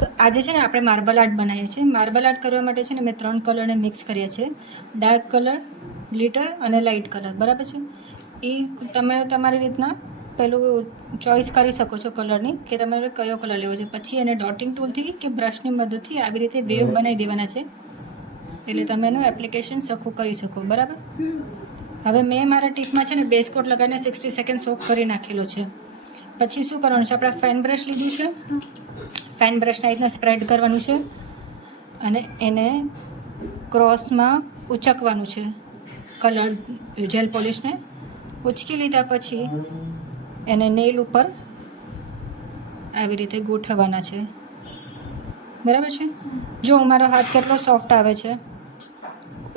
તો આજે છે ને આપણે માર્બલ આર્ટ બનાવીએ છીએ. માર્બલ આર્ટ કરવા માટે છે ને મેં 3 કલરને મિક્સ કર્યા છે, ડાર્ક કલર, ગ્લિટર અને લાઇટ કલર. બરાબર છે. એ તમે તમારી રીતના પેલું ચોઈસ કરી શકો છો કલરની, કે તમારે કયો કલર લેવો છે. પછી એને ડોટિંગ ટૂલથી કે બ્રશની મદદથી આવી રીતે વેવ બનાવી દેવાના છે, એટલે તમે એનું એપ્લિકેશન સરખું કરી શકો. બરાબર. હવે મેં મારા ટીપમાં છે ને બેઝ કોટ લગાવીને 60 સેકન્ડ સોક કરી નાખેલો છે. પછી શું કરવાનું છે, આપણે ફેન બ્રશ લીધું છે, ફેન બ્રશના રીતના સ્પ્રેડ કરવાનું છે અને એને ક્રોસમાં ઉચકવાનું છે. કલર જેલ પોલિશને ઉચકી લીધા પછી એને નેલ ઉપર આવી રીતે ગોઠવવાના છે. બરાબર છે. જો મારો હાથ કેટલો સોફ્ટ આવે છે.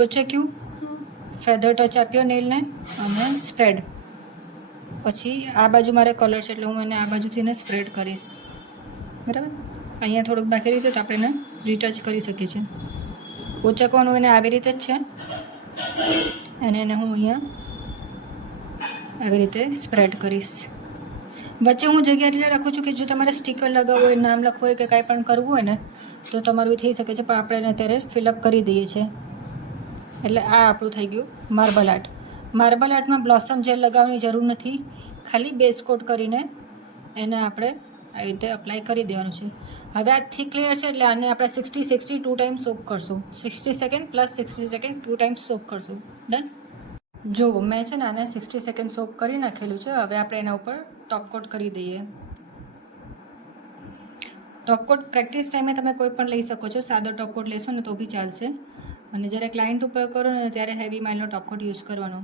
ઉચક્યું, ફેધર ટચ આપ્યો નેલને અને સ્પ્રેડ. પછી આ બાજુ મારે કલર છે એટલે હું એને આ બાજુથી એને સ્પ્રેડ કરીશ. બરાબર. અહીંયા થોડુંક બાકી રહ્યું છે તો આપણે એને રીટચ કરી શકીએ છીએ. ઉચકવાનું એને આવી રીતે જ છે અને એને હું અહીંયા આવી રીતે સ્પ્રેડ કરીશ. વચ્ચે હું જગ્યા એટલે રાખું છું કે જો તમારે સ્ટીકર લગાવવું હોય, નામ લખવું હોય કે કાંઈ પણ કરવું હોય ને તો તમારું થઈ શકે છે, પણ આપણે એને અત્યારે ફિલઅપ કરી દઈએ છીએ. એટલે આ આપણું થઈ ગયું માર્બલ આર્ટ. માર્બલ આર્ટમાં બ્લોસમ જેલ લગાવવાની જરૂર નથી, ખાલી બેઝ કોટ કરીને એને આપણે આવી રીતે અપ્લાય કરી દેવાનું છે. હવે આ થીક લેયર છે એટલે આને આપણે 60 2 ટાઈમ્સ સોક કરશું. 60 second plus 60 second 2 times soak કરશું. ડન. જો મેં છે ને આને 60 સેકન્ડ સોક કરી નાખેલું છે. હવે આપણે એના ઉપર ટોપકોટ કરી દઈએ. ટોપકોટ પ્રેક્ટિસ ટાઈમે તમે કોઈ પણ લઈ શકો છો. સાદો ટોપકોટ લેશો ને તો બી ચાલશે, અને જ્યારે ક્લાયન્ટ ઉપર કરો ને ત્યારે હેવી માઇલનો ટોપકોટ યુઝ કરવાનો.